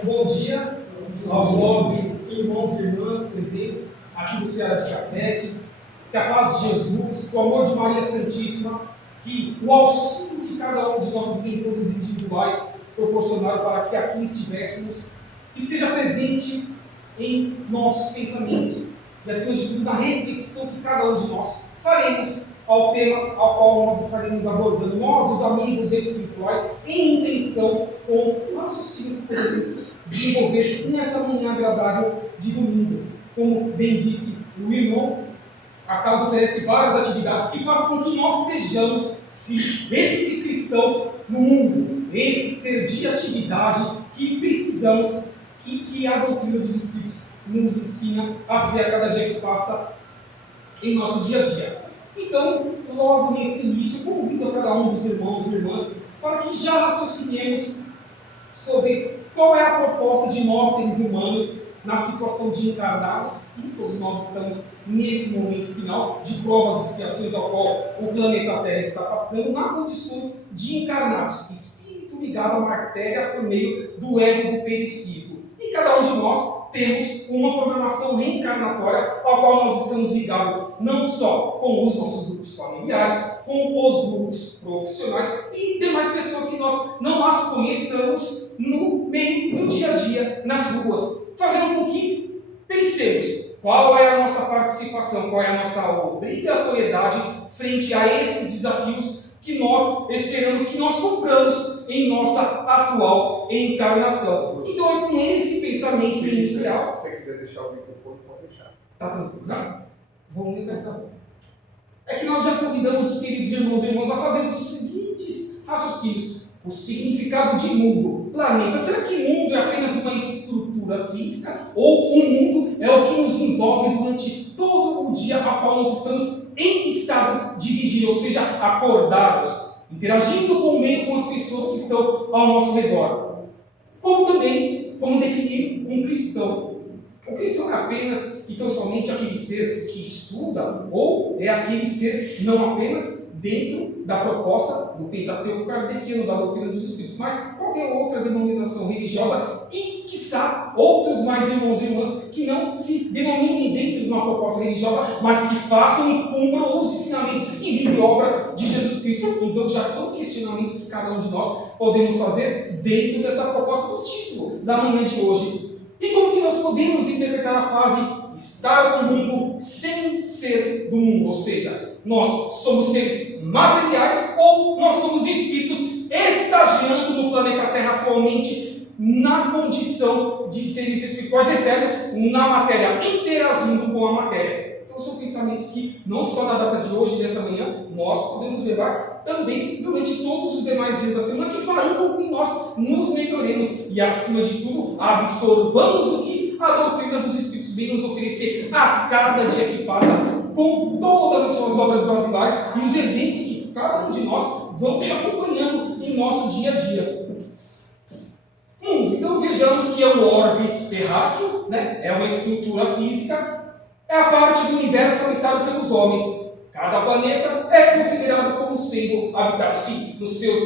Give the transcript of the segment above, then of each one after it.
Um bom dia aos nobres irmãos e irmãs presentes aqui no Ceará de Catec. Que a paz de Jesus, que o amor de Maria Santíssima, que o auxílio que cada um de nossos mentores individuais proporcionaram para que aqui estivéssemos, esteja presente em nossos pensamentos e, acima de tudo, na reflexão que cada um de nós faremos ao tema ao qual nós estaremos abordando, nós, os amigos espirituais, em intenção com o raciocínio que podemos desenvolver nessa manhã agradável de domingo. Como bem disse o irmão, a casa oferece várias atividades que fazem com que nós sejamos esse cristão no mundo, esse ser de atividade que precisamos e que a doutrina dos Espíritos nos ensina a ser a cada dia que passa em nosso dia a dia. Então, logo nesse início, convido a cada um dos irmãos e irmãs para que já raciocinemos sobre qual é a proposta de nós, seres humanos, na situação de encarnarmos. Sim, todos nós estamos nesse momento final de provas e expiações ao qual o planeta Terra está passando, na condições de encarnarmos, espírito ligado à matéria por meio do ego do perispírito. E cada um de nós temos uma programação reencarnatória ao qual nós estamos ligados não só com os nossos grupos familiares, com os grupos profissionais e demais pessoas que nós não as conheçamos no meio do dia a dia, nas ruas, fazendo com que pensemos qual é a nossa participação, qual é a nossa obrigatoriedade frente a esses desafios que nós esperamos, que nós compramos em nossa atual encarnação. Então é com esse pensamento inicial. Se você quiser deixar o microfone, pode deixar. Tá tranquilo, tá? Vamos ligar, tá bom. É que nós já convidamos os queridos irmãos e irmãs a fazermos os seguintes raciocínios. O significado de mundo, planeta. Será que mundo é apenas uma estrutura física? Ou o mundo é o que nos envolve durante todo o dia a qual nós estamos em estado de vigília, ou seja, acordados, interagindo com o meio, com as pessoas que estão ao nosso redor? Como definir um cristão? O cristão é apenas e tão somente aquele ser que estuda, ou é aquele ser não apenas dentro da proposta do Pentateuco kardeciano, da doutrina dos Espíritos, mas qualquer outra denominação religiosa e, quiçá, outros mais irmãos e irmãs que não se denominem dentro de uma proposta religiosa, mas que façam e cumpram os ensinamentos e vida e obra de Jesus Cristo. Então já são questionamentos que cada um de nós podemos fazer dentro dessa proposta do título da manhã de hoje. E como que nós podemos interpretar a frase estar no mundo sem ser do mundo? Ou seja, nós somos seres materiais ou nós somos espíritos estagiando no planeta Terra atualmente na condição de seres espirituais eternos na matéria, interagindo com a matéria. Então são pensamentos que não só na data de hoje, dessa manhã, nós podemos levar também durante todos os demais dias da semana, que farão com que nós nos melhoremos e, acima de tudo, absorvamos o que a doutrina dos Espíritos vem nos oferecer a cada dia que passa, com todas as suas obras basilares e os exemplos que cada um de nós vamos acompanhando em nosso dia a dia. Então vejamos que é um orbe terráqueo, é uma estrutura física, é a parte do universo habitada pelos homens. Cada planeta é considerado como sendo habitado, sim, nos seus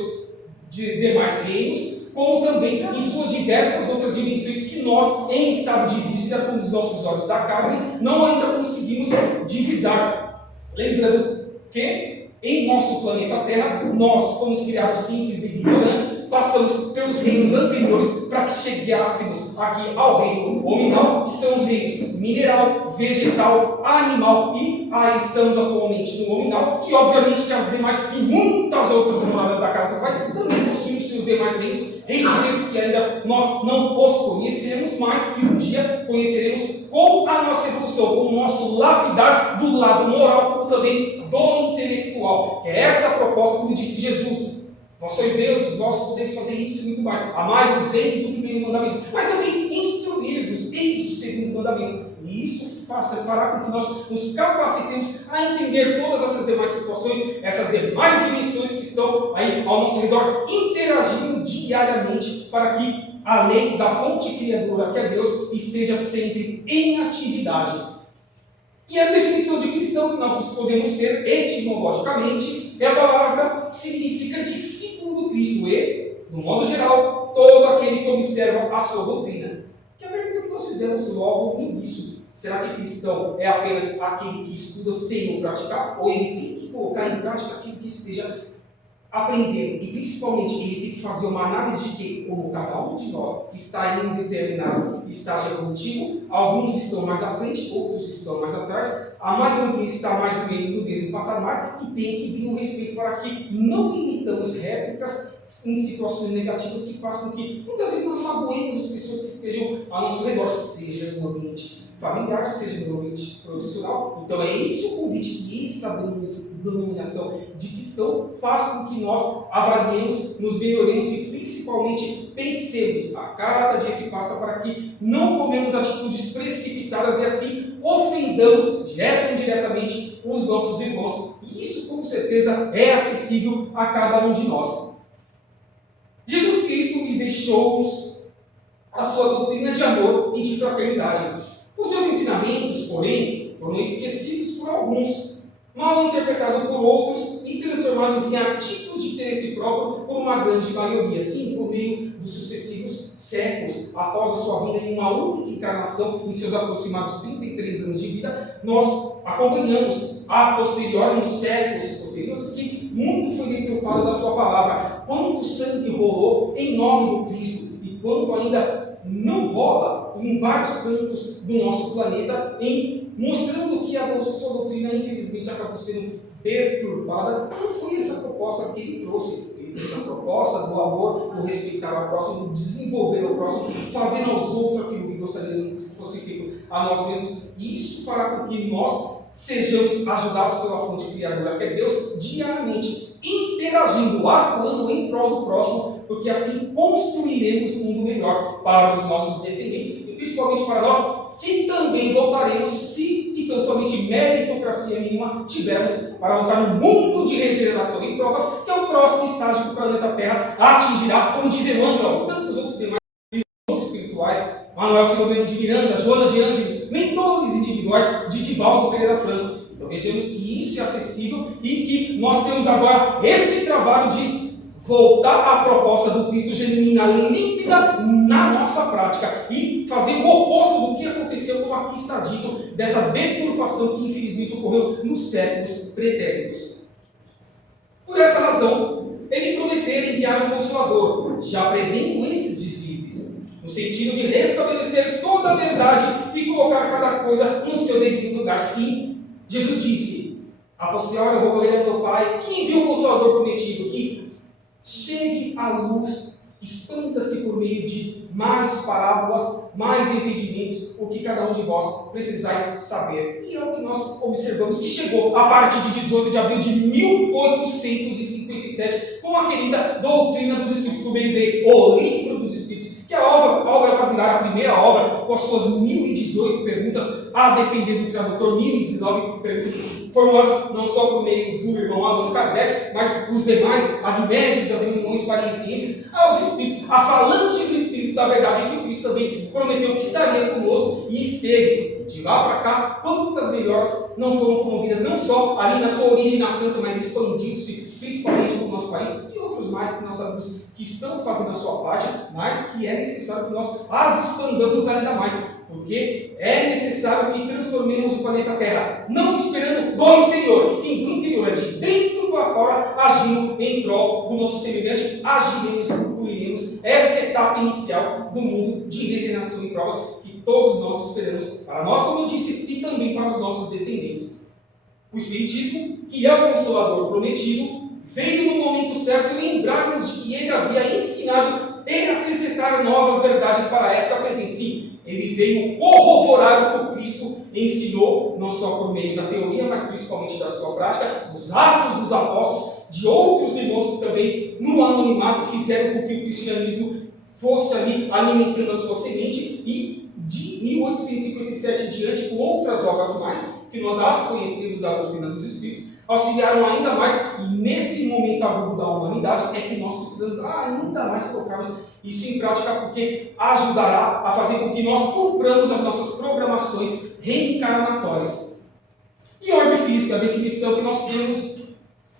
demais reinos, como também em suas diversas outras dimensões que nós, em estado de vigília, com os nossos olhos da carne, não ainda conseguimos divisar. Lembrando que em nosso planeta Terra, nós fomos criados simples e ignorantes, passamos pelos reinos anteriores para que chegássemos aqui ao reino hominal, que são os reinos mineral, vegetal, animal, e aí estamos atualmente no hominal, e obviamente que as demais e muitas outras moradas da casa do Pai também possuem os seus demais reinos esses que ainda nós não os conhecemos, mas que um dia conheceremos com a nossa evolução, com o nosso lapidar do lado moral, como também do intelectual, que é essa a proposta, como disse Jesus. Vós sois deuses, vós podeis fazer isso e muito mais. Amai-vos, eis o primeiro mandamento, mas também instruir-vos, eis o segundo mandamento. E isso fará com que nós nos capacitemos a entender todas essas demais situações, essas demais dimensões que estão aí ao nosso redor, interagindo diariamente para que a lei da fonte criadora, que é Deus, esteja sempre em atividade. E a definição de cristão que nós podemos ter etimologicamente é a palavra que significa discípulo do Cristo e, no modo geral, todo aquele que observa a sua doutrina. Que é a pergunta que nós fizemos logo no início. Será que cristão é apenas aquele que estuda sem o praticar? Ou ele tem que colocar em prática aquilo que esteja aprendendo? E principalmente ele tem que fazer uma análise de que, como cada um de nós está em um determinado estágio evolutivo, alguns estão mais à frente, outros estão mais atrás, a maioria está mais ou menos no mesmo patamar e tem que vir um respeito para que não imitamos réplicas em situações negativas que façam com que muitas vezes nós magoemos as pessoas que estejam ao nosso redor, seja no ambiente familiar, seja no ambiente profissional. Então é esse o convite que essa denominação de cristão faz com que nós avaliemos, nos melhoremos e principalmente pensemos a cada dia que passa para que não tomemos atitudes precipitadas e assim ofendamos direto ou indiretamente os nossos irmãos. E isso com certeza é acessível a cada um de nós. Jesus Cristo lhe deixou-nos a sua doutrina de amor e de fraternidade. Os seus ensinamentos, porém, foram esquecidos por alguns, mal interpretados por outros e transformados em artigos de interesse próprio por uma grande maioria. Sim, por meio dos sucessivos séculos, após a sua vinda em uma única encarnação, em seus aproximados 33 anos de vida, nós acompanhamos a posteriori, nos séculos posteriores, que muito foi deturpado da sua palavra. Quanto sangue rolou em nome do Cristo e quanto ainda não rola em vários cantos do nosso planeta, mostrando que a sua doutrina, infelizmente, acabou sendo perturbada. Não foi essa proposta que ele trouxe. Ele trouxe a proposta do amor, do respeitar o próximo, do desenvolver o próximo, fazendo aos outros aquilo que gostaria que fosse feito a nós mesmos. E isso fará com que nós sejamos ajudados pela fonte criadora, que é Deus, diariamente, interagindo, atuando em prol do próximo, porque assim construiremos um mundo melhor para os nossos descendentes e principalmente para nós, que também voltaremos se e tão somente meritocracia mínima tivermos para voltar no mundo de regeneração e provas, que é o próximo estágio que o planeta Terra atingirá, como diz Emmanuel, tantos outros demais irmãos espirituais, Manuel Filomeno de Miranda, Joana de Ângeles, mentores individuais de Divaldo Pereira Franco. Então vejamos que isso é acessível e que nós temos agora esse trabalho de voltar à proposta do Cristo genuína, límpida na nossa prática e fazer o oposto do que aconteceu, como aqui está dito, dessa deturpação que infelizmente ocorreu nos séculos pretéritos. Por essa razão, ele prometeu enviar um Consolador, já prevendo esses deslizes, no sentido de restabelecer toda a verdade e colocar cada coisa no seu devido lugar. Sim, Jesus disse: a posteriori eu rogarei ao meu Pai que envie o Consolador prometido, que chegue à luz, expanda-se por meio de mais parábolas, mais entendimentos, o que cada um de vós precisais saber. E é o que nós observamos que chegou a partir de 18 de abril de 1857, com a querida Doutrina dos Espíritos, por meio de O Livro dos Espíritos, que é a obra basilar, a primeira obra, com as suas 1018 perguntas, a depender do tradutor, 1019 perguntas, formuladas não só por meio do irmão Allan Kardec, mas os demais Arimédios das reuniões parisienses, aos Espíritos, a falante do Espírito da verdade, que o Cristo também prometeu que estaria conosco e esteve. De lá para cá, quantas melhores não foram promovidas, não só ali na sua origem na França, mas expandindo-se principalmente no nosso país, e outros mais que nós sabemos que estão fazendo a sua parte, mas que é necessário que nós as expandamos ainda mais, porque é necessário que transformemos o planeta Terra, não esperando do exterior, e sim do interior, é de dentro para fora, agindo em prol do nosso semelhante, agiremos e concluiremos essa etapa inicial do mundo de regeneração e provas que todos nós esperamos para nós, como eu disse, e também para os nossos descendentes. O Espiritismo, que é o Consolador prometido, veio no momento certo lembrar-nos de que ele havia ensinado e acrescentar novas verdades para a época presente. Sim, ele veio corroborar o que o Cristo ensinou, não só por meio da teoria, mas principalmente da sua prática, dos atos dos apóstolos, de outros irmãos que também, no anonimato, fizeram com que o cristianismo fosse ali alimentando a sua semente, e de 1857 em diante, com outras obras mais, que nós as conhecemos da doutrina dos Espíritos, auxiliaram ainda mais, e nesse momento agudo da humanidade é que nós precisamos ainda mais colocarmos isso em prática, porque ajudará a fazer com que nós cumpramos as nossas programações reencarnatórias. E orbe físico, a definição que nós temos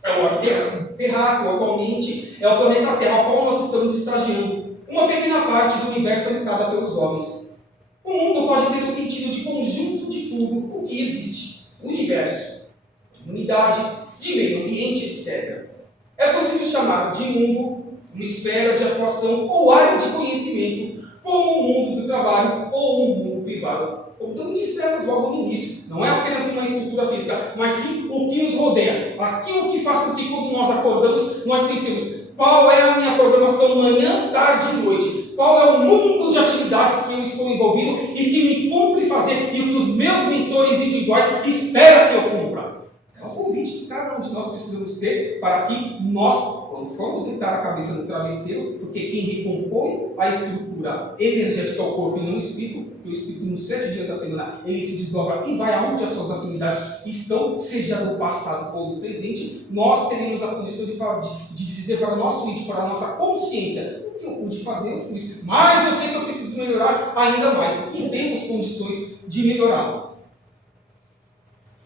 é o orbe terráqueo, atualmente é o planeta Terra, ao qual nós estamos estagiando. uma pequena parte do universo habitada pelos homens. O mundo pode ter o sentido de conjunto de tudo o que existe, o universo, de humanidade, de meio ambiente, etc. É possível chamar de mundo uma esfera de atuação ou área de conhecimento, como o mundo do trabalho ou o mundo privado. Como também dissemos logo no início, não é apenas uma estrutura física, mas sim o que nos rodeia. Aquilo que faz com que quando nós acordamos, nós pensemos: qual é a minha programação manhã, tarde e noite? Qual é o mundo de atividades que eu estou envolvido e que me cumpre fazer e o que os meus mentores individuais esperam que eu cumpra? É um convite que cada um de nós precisamos ter para que nós, quando formos deitar a cabeça no travesseiro, porque quem recompõe a estrutura energética é o corpo e não o espírito, porque o espírito nos 7 dias da semana ele se desdobra e vai aonde as suas afinidades estão, seja do passado ou do presente, nós teremos a condição de dizer para o nosso íntimo, para a nossa consciência: o que eu pude fazer, eu fiz, mas eu sei que eu preciso melhorar ainda mais, e temos condições de melhorar.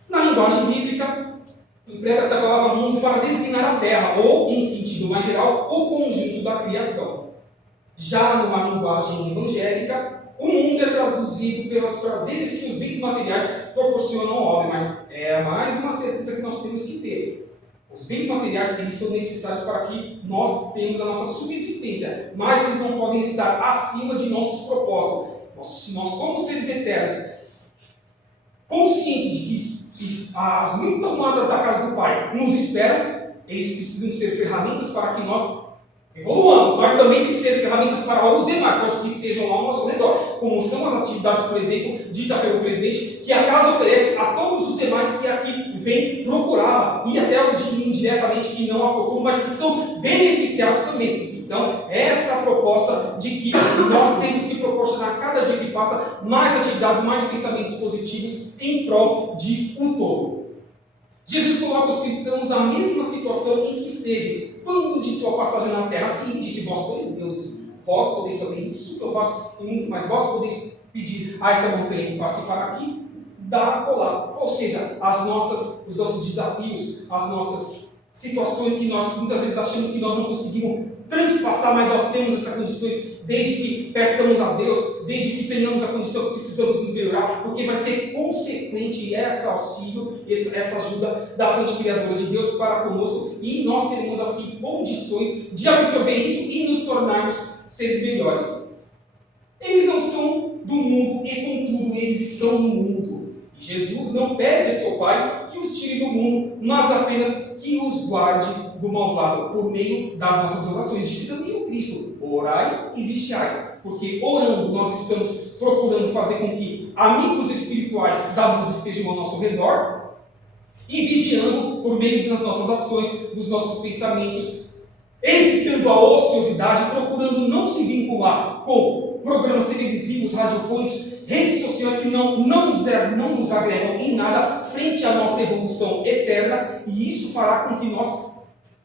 Na linguagem bíblica, emprega-se a palavra mundo para designar a terra, ou, em sentido mais geral, o conjunto da criação. Já numa linguagem evangélica, o mundo é traduzido pelos prazeres que os bens materiais proporcionam ao homem, mas é mais uma certeza que nós temos que ter. Os bens materiais eles são necessários para que nós tenhamos a nossa subsistência, mas eles não podem estar acima de nossos propósitos. Se nós somos seres eternos, conscientes de que as muitas moradas da casa do Pai nos esperam, eles precisam ser ferramentas para que nós evoluamos, mas também tem que ser ferramentas para os demais, para os que estejam lá ao nosso redor, como são as atividades, por exemplo, dita pelo presidente, que a casa oferece a todos os demais que aqui vêm procurá-la, e até os indiretamente que não a procuram, mas que são beneficiados também. Então, essa proposta de que nós temos que proporcionar cada dia que passa mais atividades, mais pensamentos positivos em prol de um todo. Jesus coloca os cristãos na mesma situação em que esteve quando de sua passagem na terra. Assim, disse: vós sois deuses, vós podeis fazer isso que eu faço e muito mais, vós podeis pedir a essa montanha que passe para aqui, dá a colar. Ou seja, os nossos desafios, as nossas situações que nós muitas vezes achamos que nós não conseguimos transpassar, mas nós temos essas condições desde que peçamos a Deus, desde que tenhamos a condição que precisamos nos melhorar, porque vai ser consequente esse auxílio, essa ajuda da fonte criadora de Deus para conosco, e nós teremos assim condições de absorver isso e nos tornarmos seres melhores. Eles não são do mundo e contudo eles estão no mundo. Jesus não pede a seu Pai que os tire do mundo, mas apenas que os guarde do malvado por meio das nossas orações. Disse também o Cristo: orai e vigiai, porque orando nós estamos procurando fazer com que amigos espirituais da luz estejam ao nosso redor, e vigiando por meio das nossas ações, dos nossos pensamentos, evitando a ociosidade, procurando não se vincular com programas televisivos, radiofônicos, redes sociais que não nos agregam em nada frente à nossa evolução eterna, e isso fará com que nós,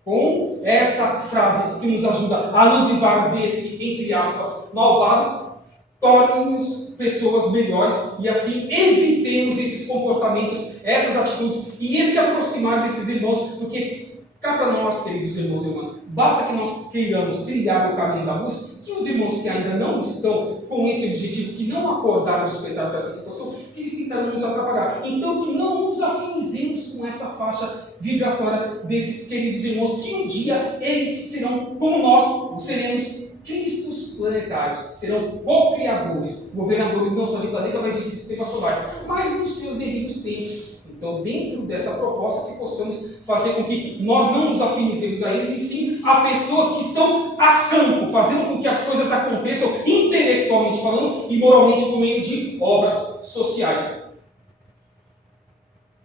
com essa frase que nos ajuda a nos livrar desse, entre aspas, malvado, tornem-nos pessoas melhores e assim evitemos esses comportamentos, essas atitudes e esse aproximar desses irmãos, porque cá para nós, queridos irmãos e irmãs, basta que nós queiramos trilhar o caminho da luz, que os irmãos que ainda não estão com esse objetivo, que não acordaram despertar para essa situação, que eles tentarão nos atrapalhar. Então, que não nos afinizemos com essa faixa vibratória desses queridos irmãos, que um dia eles serão como nós, seremos Cristos planetários, serão co-criadores, governadores não só de planeta, mas de sistemas solares, mas nos seus devidos tempos. Então, dentro dessa proposta, que possamos fazer com que nós não nos afinizemos a eles, e sim a pessoas que estão a campo, fazendo com que as coisas aconteçam intelectualmente falando e moralmente por meio de obras sociais.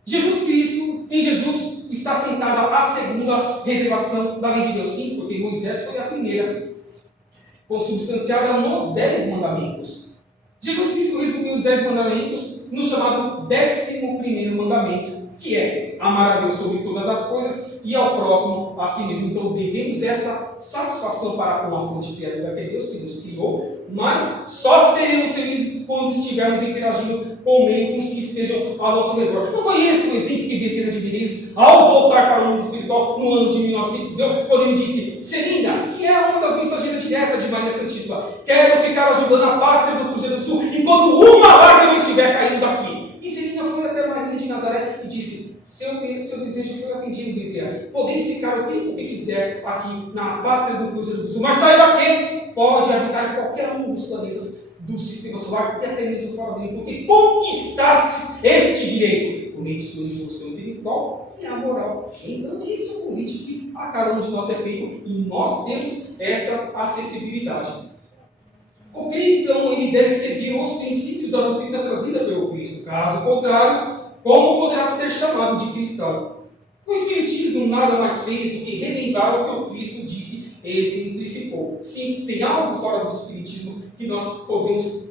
Jesus Cristo, em Jesus, está sentada a segunda revelação da lei de Deus. Sim, porque Moisés foi a primeira, consubstanciada nos 10 mandamentos. Jesus Cristo resumiu os 10 mandamentos no chamado 11º mandamento, que é amar a Deus sobre todas as coisas e ao próximo a si mesmo. Então devemos essa satisfação para com a fonte criadora, que é Deus que nos criou, mas só seremos felizes quando estivermos interagindo com o meio, com os que estejam ao nosso redor. Não foi esse o exemplo que Bezerra de Menezes, ao voltar para o mundo espiritual no ano de 1900, deu quando ele disse: Celina, que é uma das mensageiras de indireta de Maria Santíssima. Quero ficar ajudando a pátria do Cruzeiro do Sul enquanto uma lágrima estiver caindo daqui. E Celina foi até Maria de Nazaré e disse: seu desejo foi atendido, Bezerra. Podeis ficar o tempo que quiser aqui na pátria do Cruzeiro do Sul. Mas saiba que pode habitar em qualquer um dos planetas do sistema solar e até mesmo fora dele, porque conquistastes este direito por meio de sua evolução intelectual e a moral. Então, esse é o convite que a cada um de nós é feito e nós temos essa acessibilidade. O cristão ele deve seguir os princípios da doutrina trazida pelo Cristo. Caso contrário, como poderá ser chamado de cristão? O Espiritismo nada mais fez do que relembrar o que o Cristo disse e exemplificou. Sim, tem algo fora do Espiritismo que nós podemos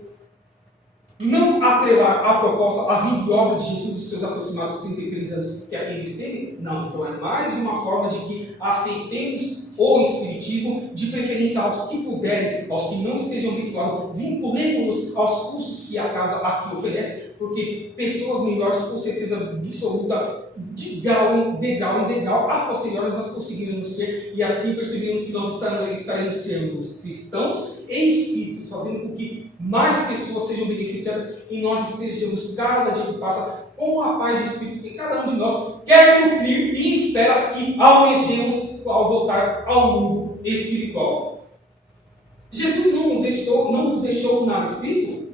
não atrelar a proposta, a vida e obra de Jesus dos seus aproximados 33 anos que aqui eles têm? Não, então é mais uma forma de que aceitemos o Espiritismo, de preferência aos que puderem, aos que não estejam vinculados, vinculemos-nos aos cursos que a casa aqui oferece, porque pessoas melhores, com certeza absoluta, de degrau em degrau, a posteriores nós conseguiremos ser, e assim percebemos que nós estaremos sendo cristãos e espíritos, fazendo com que mais pessoas sejam beneficiadas e nós estejamos cada dia que passa com a paz de espírito que cada um de nós quer nutrir e espera que almejemos ao voltar ao mundo espiritual. Jesus não nos deixou nada escrito.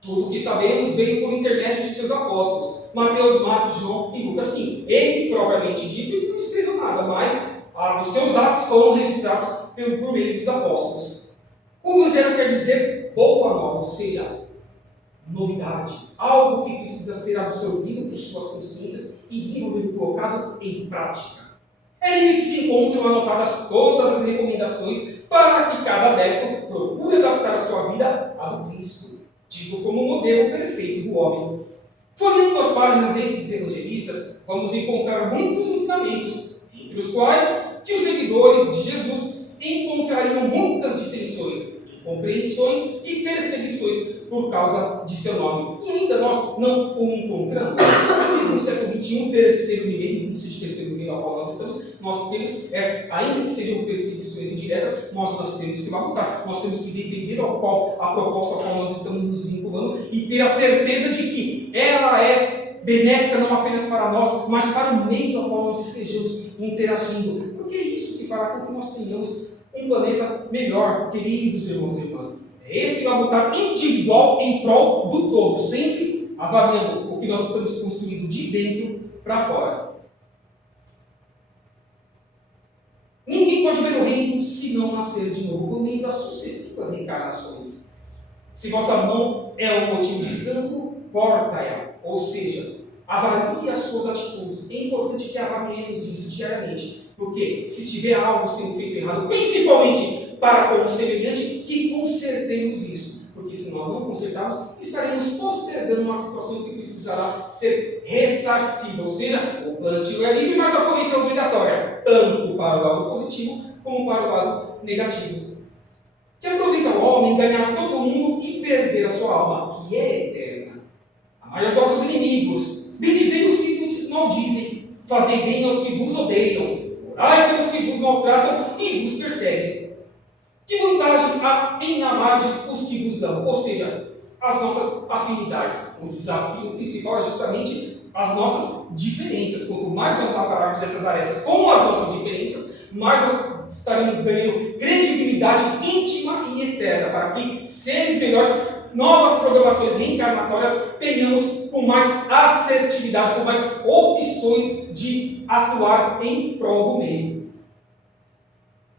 Tudo o que sabemos veio por intermédio de seus apóstolos, Mateus, Marcos, João e Lucas. Sim, ele propriamente dito, ele não escreveu nada, mas os seus atos foram registrados por meio dos apóstolos. O Evangelho quer dizer boa nova, ou seja, novidade, algo que precisa ser absorvido por suas consciências e desenvolvido e colocado em prática. É nele que se encontram anotadas todas as recomendações para que cada adepto procure adaptar a sua vida à do Cristo, tido como modelo perfeito do homem. Folheando as páginas desses evangelistas, vamos encontrar muitos ensinamentos, entre os quais que os seguidores de Jesus encontrariam muitas dissensões, incompreensões e perseguições por causa de seu nome. E ainda nós não o encontramos. Mesmo no século XXI, terceiro milênio, início de terceiro milênio ao qual nós estamos, nós temos, ainda que sejam perseguições indiretas, nós temos que lutar, nós temos que defender a proposta ao qual nós estamos nos vinculando e ter a certeza de que ela é benéfica não apenas para nós, mas para o meio ao qual nós estejamos interagindo. Porque é isso que fará com que nós tenhamos um planeta melhor, queridos irmãos e irmãs. É esse labutar individual em prol do todo, sempre avaliando o que nós estamos construindo de dentro para fora. Ninguém pode ver o reino se não nascer de novo, por meio das sucessivas reencarnações. Se vossa mão é um motivo de escândalo, corta-a. Ou seja, avalie as suas atitudes. É importante que avaliemos isso diariamente. Porque se estiver algo sendo feito errado, principalmente para com o semelhante, que consertemos isso. Porque se nós não consertarmos, estaremos postergando uma situação que precisará ser ressarcida. Ou seja, o plantio é livre, mas a colheita é obrigatória, tanto para o lado positivo como para o lado negativo. Que aproveita o homem ganhar todo mundo e perder a sua alma, que é eterna. Amai os vossos inimigos, bendizei os que vos maldizem, fazei bem aos que vos odeiam, orai pelos que vos maltratam e vos perseguem. Que vantagem há em amardes os que vos amam? Ou seja, as nossas afinidades. O desafio principal é justamente as nossas diferenças. Quanto mais nós apararmos essas arestas com as nossas diferenças, mais nós estaremos ganhando credibilidade íntima e eterna para que seres melhores, novas programações reencarnatórias, tenhamos com mais assertividade, com mais opções de atuar em prol do meio.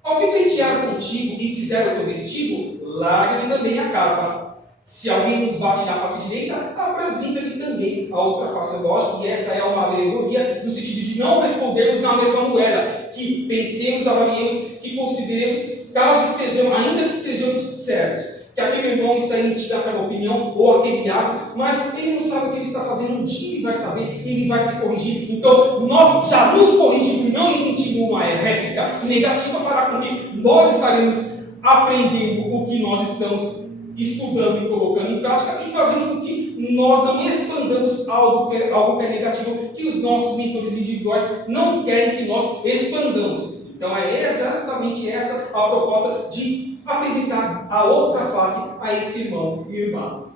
Ao que pleitear contigo e quiser o teu vestido, larga-lhe também a capa. Se alguém nos bate na face direita, apresenta-lhe também a outra face. Lógico que essa é uma alegoria no sentido de não respondermos na mesma moeda, que pensemos, avaliemos, que consideremos, caso estejamos, ainda que estejamos certos, que aquele irmão está emitindo aquela opinião ou aquele ato, mas ele não sabe o que ele está fazendo, um dia ele vai saber, ele vai se corrigir. Então, nós já nos corrigimos e não emitimos uma réplica negativa, fará com que nós estaremos aprendendo o que nós estamos estudando e colocando em prática e fazendo com que nós não expandamos algo que é negativo, que os nossos mentores individuais não querem que nós expandamos. Então, é justamente essa a proposta de apresentar a outra face a esse irmão e irmã.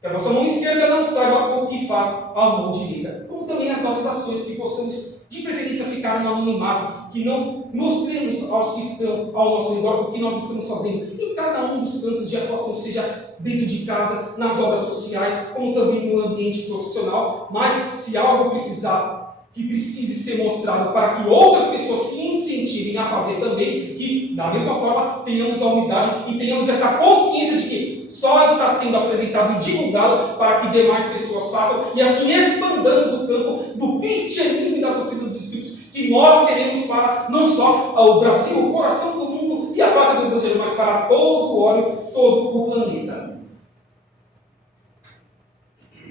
Que a vossa mão esquerda não saiba o que faz a mão direita. Como também as nossas ações, que possamos, de preferência, ficar no anonimato, que não mostremos aos que estão ao nosso redor o que nós estamos fazendo em cada um dos campos de atuação, seja dentro de casa, nas obras sociais, como também no ambiente profissional. Mas se algo precisar, que precise ser mostrado para que outras pessoas se incentivem a fazer também, que da mesma forma tenhamos a humildade e tenhamos essa consciência de que só está sendo apresentado e divulgado para que demais pessoas façam, e assim expandamos o campo do cristianismo e da doutrina dos Espíritos que nós queremos para não só o Brasil, o coração do mundo e a pátria do Evangelho, mas para todo o óleo, todo o planeta.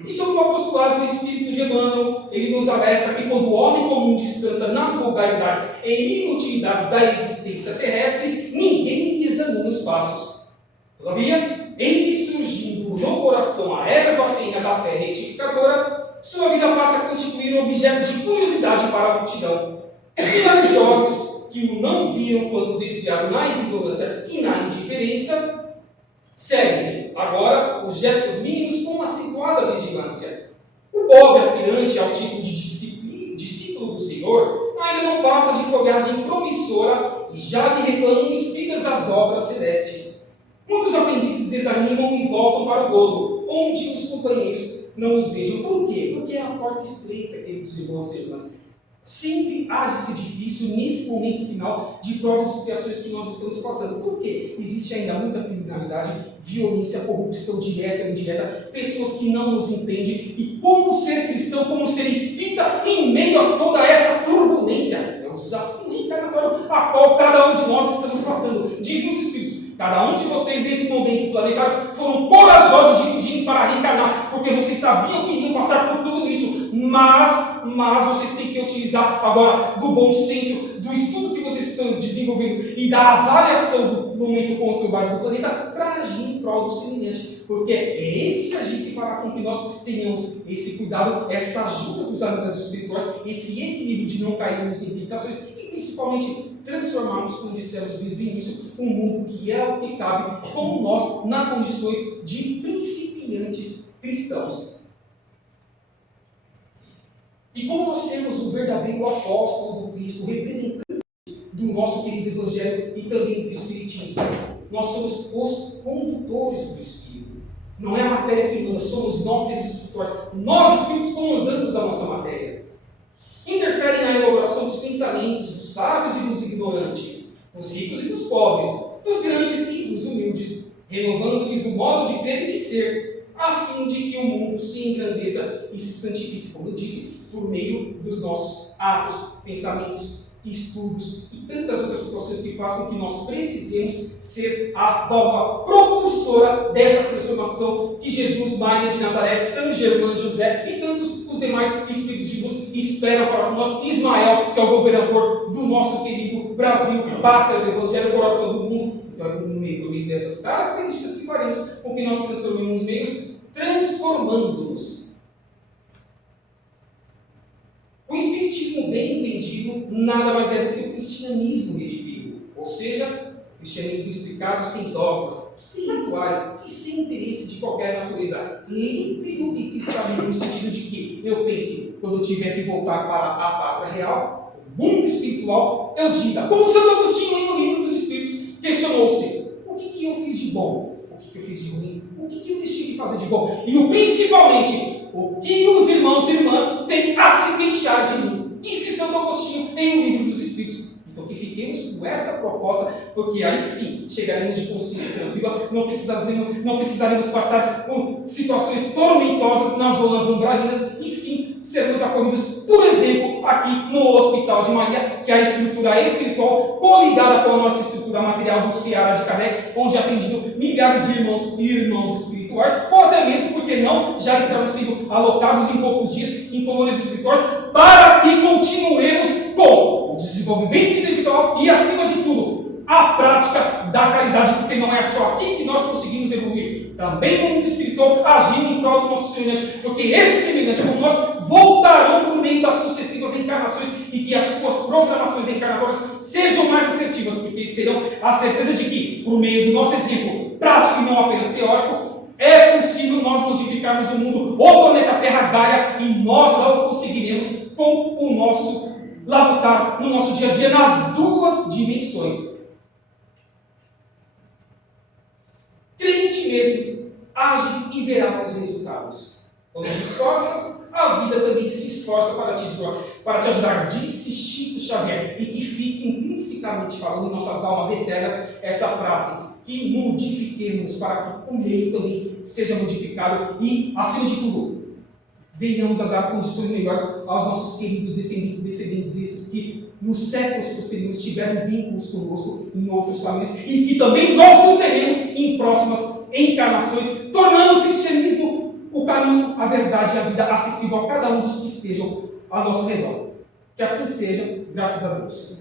E sobre o apostolado do Espírito de Emmanuel, ele nos alerta que quando o homem comum descansa nas vulgaridades e inutilidades da existência terrestre, ninguém lhe examina os passos. Todavia, em que surgindo no coração a erva tenha da fé retificadora, sua vida passa a constituir objeto de curiosidade para a multidão. Milhares de olhos que o não viram quando desviado na ignorância e na indiferença, seguem agora os gestos mínimos com acentuada vigilância. O pobre aspirante ao título de discípulo do Senhor ainda não passa de folhagem promissora e já lhe reclamam espigas das obras celestes. Muitos aprendizes desanimam e voltam para o lodo, onde os companheiros não os vejam. Por quê? Porque é a porta estreita, queridos irmãos e irmãs. Sempre há de ser difícil nesse momento final de provas e expiações que nós estamos passando. Por quê? Existe ainda muita criminalidade, violência, corrupção direta e indireta, pessoas que não nos entendem. E como ser cristão, como ser espírita em meio a toda essa turbulência? É um desafio encarnatório a qual cada um de nós estamos passando. Dizem os Espíritos. Cada um de vocês, nesse momento planetário, foram corajosos de pedir para reencarnar, porque vocês sabiam que iriam passar por tudo isso, mas vocês têm que utilizar agora do bom senso, do estudo que vocês estão desenvolvendo e da avaliação do momento conturbado do planeta para agir em prol do semelhante, porque é esse agir que fará com que nós tenhamos esse cuidado, essa ajuda dos amigos espirituais, esse equilíbrio de não cairmos em tentações e principalmente transformarmos, como dissemos desde o início, um mundo que é o que cabe, como nós, nas condições de principiantes cristãos. E como nós temos o verdadeiro apóstolo do Cristo, representante do nosso querido Evangelho e também do Espiritismo, nós somos os condutores do Espírito. Não é a matéria que manda, somos nós seres espirituais. Nós, espíritos, comandamos a nossa matéria. Interferem na elaboração dos pensamentos dos sábios e dos ignorantes, dos ricos e dos pobres, dos grandes e dos humildes, renovando-lhes o modo de crer e de ser, a fim de que o mundo se engrandeça e se santifique, como eu disse, por meio dos nossos atos, pensamentos, estudos e tantas outras situações que fazem com que nós precisemos ser a válvula propulsora dessa transformação que Jesus, Maria de Nazaré, São Germán, José e tantos os demais espíritos de luz esperam para nós. Ismael, que é o governador do nosso querido Brasil, pátria do Evangelho, coração do mundo. Então, no meio dessas características que faremos com que nós transformemos os meios, transformando-nos. O Espiritismo bem entendido nada mais é do que o cristianismo redivivo, ou seja, o cristianismo explicado sem dogmas, sem rituais e sem interesse de qualquer natureza, límpido e cristalino, no sentido de que eu pense, quando eu tiver que voltar para a pátria real, o mundo espiritual, eu diga, como Santo Agostinho aí no Livro dos Espíritos questionou-se: o que eu fiz de bom? O que eu fiz de ruim? O que eu deixei de fazer de bom? E principalmente, o que os irmãos e irmãs têm a se queixar de mim? Disse Santo Agostinho em O Livro dos Espíritos. Então que fiquemos com essa proposta, porque aí sim chegaremos de consciência tranquila, não precisaremos passar por situações tormentosas nas zonas umbralinas e sim seremos acolhidos, por exemplo, aqui no Hospital de Maria, que é a estrutura espiritual coligada com a nossa estrutura material do Ceará de Kardec, onde é atendido milhares de irmãos e irmãos espirituais, ou até mesmo, porque não, já estamos sendo alocados em poucos dias em colônias espirituais, para que continuemos com o desenvolvimento intelectual e, acima de tudo, a prática da caridade, porque não é só aqui que nós conseguimos evoluir, também no mundo espiritual, agindo em prol do nosso semelhante, porque esse semelhante como nós voltarão por meio das sucessivas encarnações e que as suas programações encarnatórias sejam mais assertivas, porque eles terão a certeza de que, por meio do nosso exemplo prático e não apenas teórico, é possível nós modificarmos o mundo, o planeta Terra Gaia, e nós não conseguiremos com o nosso labutar no nosso dia a dia nas duas dimensões. Crente mesmo age e verá os resultados. Quando te esforças, a vida também se esforça para te ajudar. Disse Chico Xavier, e que fique intrinsecamente falando em nossas almas eternas essa frase: que modifiquemos para que o meio também seja modificado e, acima de tudo, venhamos a dar condições melhores aos nossos queridos descendentes esses que nos séculos posteriores tiveram vínculos conosco em outras famílias e que também nós o teremos em próximas encarnações, tornando o cristianismo o caminho, a verdade e a vida acessível a cada um dos que estejam ao nosso redor. Que assim seja, graças a Deus.